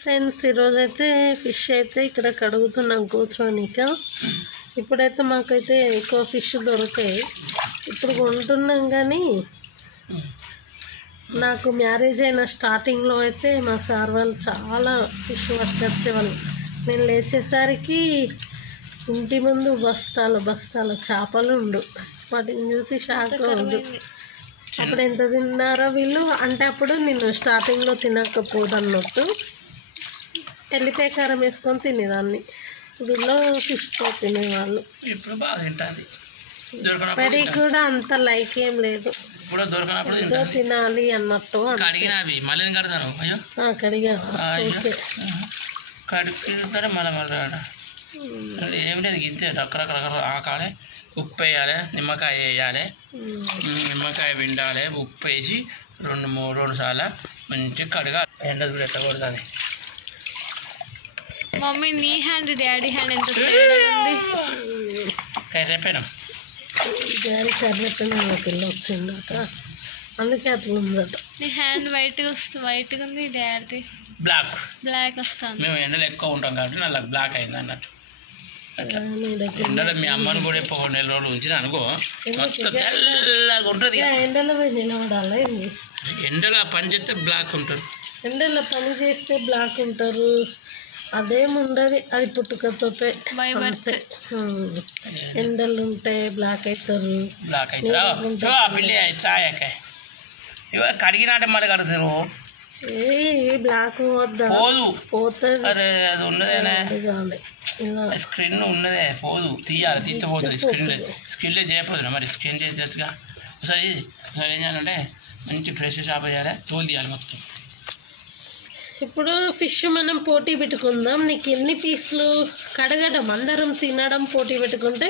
Friends ఈరోజైతే fish అయితే ఇక్కడ కడుగుతున్నాం కూర్చోనిక. ఇప్పుడైతే మాకైతే ఎక్కువ ఫిష్ దొరికాయి. ఇప్పుడు కొంటున్నాం కానీ నాకు మ్యారేజ్ అయిన స్టార్టింగ్లో అయితే మా సార్ వాళ్ళు చాలా ఫిష్ పట్టుకొచ్చేవాళ్ళు. నేను లేచేసరికి ఇంటి ముందు బస్తాల బస్తాల చేపలు ఉండు. వాటిని చూసి షాక్ అవుద్దు. అప్పుడు ఎంత తిన్నారో వీళ్ళు అంటే అప్పుడు నేను స్టార్టింగ్లో తినకపోదన్నట్టు ఎల్లిపాయ కారం వేసుకొని తినేదాన్ని. వీళ్ళు ఫిష్తో తినేవాళ్ళు. ఇప్పుడు బాగా తింటుంది. పడి కూడా అంత లైక్ ఏం లేదు. ఏదో తినాలి అన్నట్టు కడిగా కడుగుతారే మళ్ళీ ఏం లేదు ఇంతే. రకరకాల ఆకాలి, ఉప్పు వేయాలి, నిమ్మకాయ వేయాలి, నిమ్మకాయ పిండాలి, ఉప్పు వేసి రెండు సార్లు మంచిగా కడగాలి. ఎండ కూడా ఎట్లా కొడుతుంది. మమ్మీ నీ హ్యాండ్ డాడీ హ్యాండ్ ఎంత కర్రెపెనం డాడీ కర్రెపెనం పిల్ల వచ్చిందాక అందుకే అట్లా ఉందట. నీ హ్యాండ్ వైట్గా వస్తుంది, వైట్గా ఉంది. డాడీది బ్లాక్ వస్తుంది. మేము ఎండలో ఎక్కువ ఉంటాం కాబట్టి నాకు బ్లాక్ అయింది అన్నట్టు. ఎండలో మీ అమ్మని కూడా ఎక్కువ నెల రోజులు ఉంచిన అనుకో మొత్తం తెల్లగా ఉంటుంది. ఎండలో పోయి నిలబడాలి. ఎండలో పని చేస్తే బ్లాక్ ఉంటుంది. ఎండలో పని చేస్తే బ్లాక్ ఉంటారు. అదేముండదు, అది పుట్టుకతోటే అంతే. ఎండలు ఉంటే బ్లాక్ అవుతారు. బ్లాక్ అవుతారు పిల్లి అవుతాయక కడిగినాట మళ్ళీ కడుగుతారు. బ్లాక్ వద్దా పోతుంది. అరే అది ఉన్నదేనే స్క్రీన్ ఉన్నదే పోదు, తీయాలి, తీసిపోతుంది. స్క్రీన్లో చేయకపోతున్నా మరి స్క్రీన్ చేసేట్టుగా ఒకసారి ఏం చేయాలంటే మంచి ఫ్రెష్ చేప చేయాలి, తోలు తీయాలి మొత్తం. ఇప్పుడు ఫిష్ మనం పోటీ పెట్టుకుందాం. నీకు ఎన్ని పీసులు కడగడం అందరం తినడం పోటీ పెట్టుకుంటే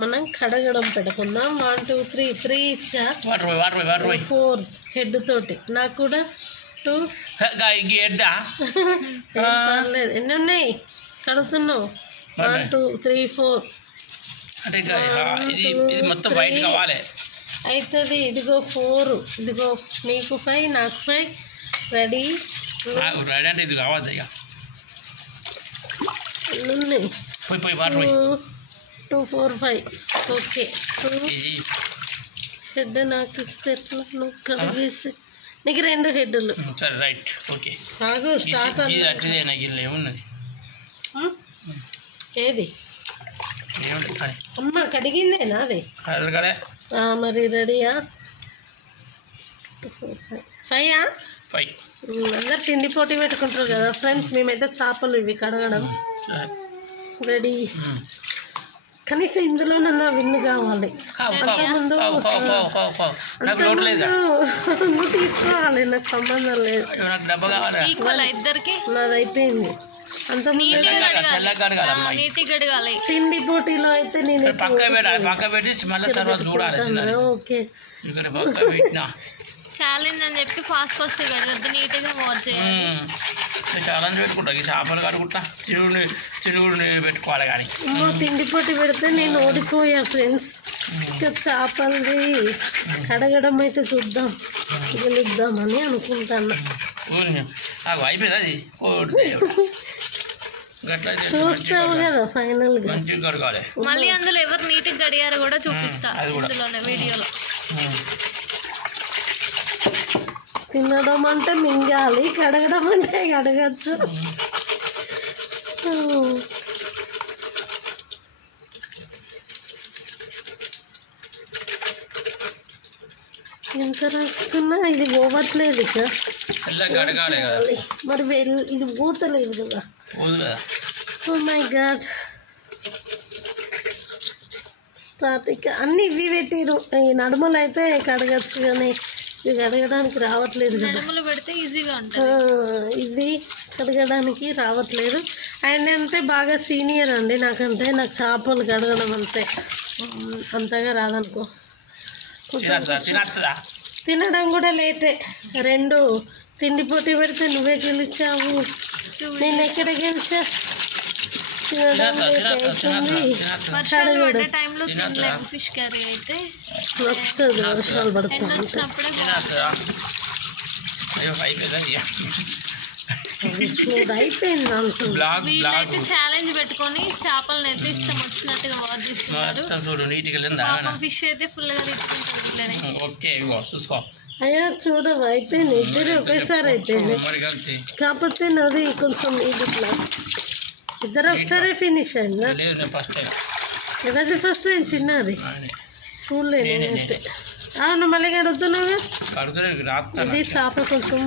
మనం కడగడం పెట్టుకుందాం. 1 2 3 3 ఇచ్చా 4 హెడ్ తోటి. నాకు కూడా 2 పర్లేదు. ఎన్ని ఉన్నాయి కడుగుతున్నావు? 1 2 3 4 అవుతుంది. ఇదిగో 4, ఇదిగో నీకు 5 నాకు 5. రెడీ అంటే ఇది కావాలి ఇక 2 4 5 ఓకే. 2 హెడ్ నాకు ఇస్తే ఎట్లా? నువ్వు కడిగేసి నీకు 2 హెడ్లు. సరే రైట్ ఓకే. నాకు స్టార్ట్ ఏమున్నది ఏది అమ్మ కడిగిందేనా అది? మరి రెడీయా? 2 4 5 5 అందరు తిండి పోటీ పెట్టుకుంటారు కదా ఫ్రెండ్స్. మేమైతే చేపలు ఇవి కడగడం రెడీ. కనీసం ఇందులోనన్నా విన్ను కావాలి. అంతకుముందు నువ్వు తీసుకోవాలి, నాకు సంబంధం లేదు. నాది అయిపోయింది. తిండి పోటీలో అయితే నేను ఓకే ఛాలెంజ్ అని చెప్పి ఫాస్ట్ కడగద్దు, నీట్గా వాచ్ చేయాలి. ఛాలెంజ్ పెట్టుకుంటా, చేపలు కడుగుంటా, తిరుగుడు పెట్టుకోవాలి. కానీ తిండి పోటీ పెడితే నేను ఓడిపోయా ఫ్రెండ్స్. ఇంకా చేపలది కడగడం అయితే చూద్దాం, గెలుద్దామని అనుకుంటాను. అయిపోయింది అది చూస్తావు కదా ఫైనల్గా. మళ్ళీ అందులో ఎవరు నీట్గా కడిగారో కూడా చూపిస్తా ఇందులోనే వీడియోలో. తినడం అంటే మింగాలి, కడగడం అంటే కడగచ్చు. ఎంత రాసుకున్నా ఇది పోవట్లేదు ఇక. మరి ఇది పోతలేదు కదా. Oh my God. స్టార్ట్ ఇక అన్నీ ఇవి పెట్టిరు. ఈ నడుములు అయితే కడగచ్చు కానీ ఇవి కడగడానికి రావట్లేదు కదా. ఇది కడగడానికి రావట్లేదు. అండ్ అంటే బాగా సీనియర్ అండి నాకంటే. నాకు చేపలు కడగడం అంటే అంతగా రాదనుకో. తినడం కూడా లేటే. 2 తిండి పోటీ పెడితే నువ్వే గెలిచావు, నేను ఎక్కడ గెలిచా? తినడం లేట్ అవుతుంది. వచ్చదు, వర్షాలు పడుతూ ఉంటాయి. చూడు అయిపోయింది అంటుంది. వీళ్ళైతే ఛాలెంజ్ పెట్టుకొని చేపలను అయితే ఇష్టం వచ్చినట్టుగా వాష్ చేస్తున్నారు. చూడు నీట్గా ఫిష్ అయితే ఫుల్ గా తీసుకుంటారు వీళ్ళని. ఓకే ఇగో చూసుకో. అయ్యా చూడవు అయిపోయింది, ఇద్దరు ఒకేసారి అయిపోయింది. కాకపోతే నాది కొంచెం ఇది ఇట్లా ఇద్దరు ఒకసారి ఫినిష్ అయిందా? ఎవరిది ఫస్ట్ నేను చిన్నది చూడలేదు నేనైతే. అవును మళ్ళీ అడుగుతున్నావు ఇది చేప కొంచెం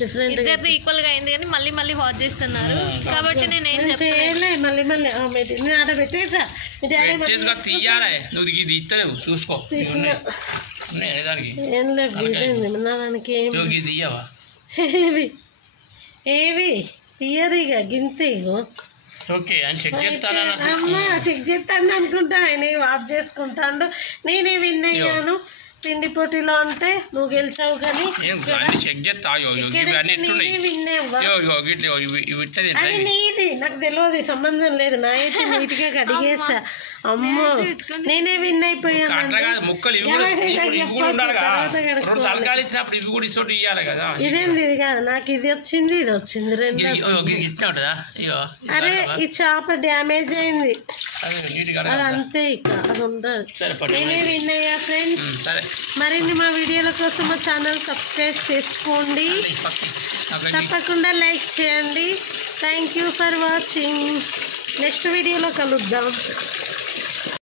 డిఫరెంట్ ఈక్వల్ గా అయింది కానీ మళ్ళీ మళ్ళీ వాష్ చేస్తున్నారు కాబట్టి నేను ఏం చేయలే. మళ్ళీ మళ్ళీ నేను ఆడ పెట్టేసా తీయాలి. నువ్వు ఇది ఇస్తలేవు చూసుకో. ఏం లేదు దానికి తీయవా ఏవి ఏవి తీయరిగా గింతే. ఓకే అని చెక్ చేస్తాను. అమ్మ చెక్ చేస్తాను అనుకుంటా, ఆయన వాష్ చేసుకుంటాడు. నేనే విన్ అయ్యాను పిండి పోటీలో. అంటే నువ్వు గెలిచావు కానీ చెక్ చేస్తా. అది నీది నాకు తెలియదు, సంబంధం లేదు. నా అయితే నీట్గా కడిగేసా. అమ్మో నేనే విన్ అయిపోయాను. ఇదేంది ఇది కాదు, నాకు ఇది వచ్చింది ఇది వచ్చింది రెండు. అరే ఈ చేప డ్యామేజ్ అయింది అది అంతే, ఇక అది ఉండదు. నేనే విన్ అయ్యా ఫ్రెండ్స్. మరిన్ని మా వీడియోల కోసం మా ఛానల్ సబ్స్క్రైబ్ చేసుకోండి, తప్పకుండా లైక్ చేయండి. Thank you for watching. Next వీడియోలో కలుద్దాం.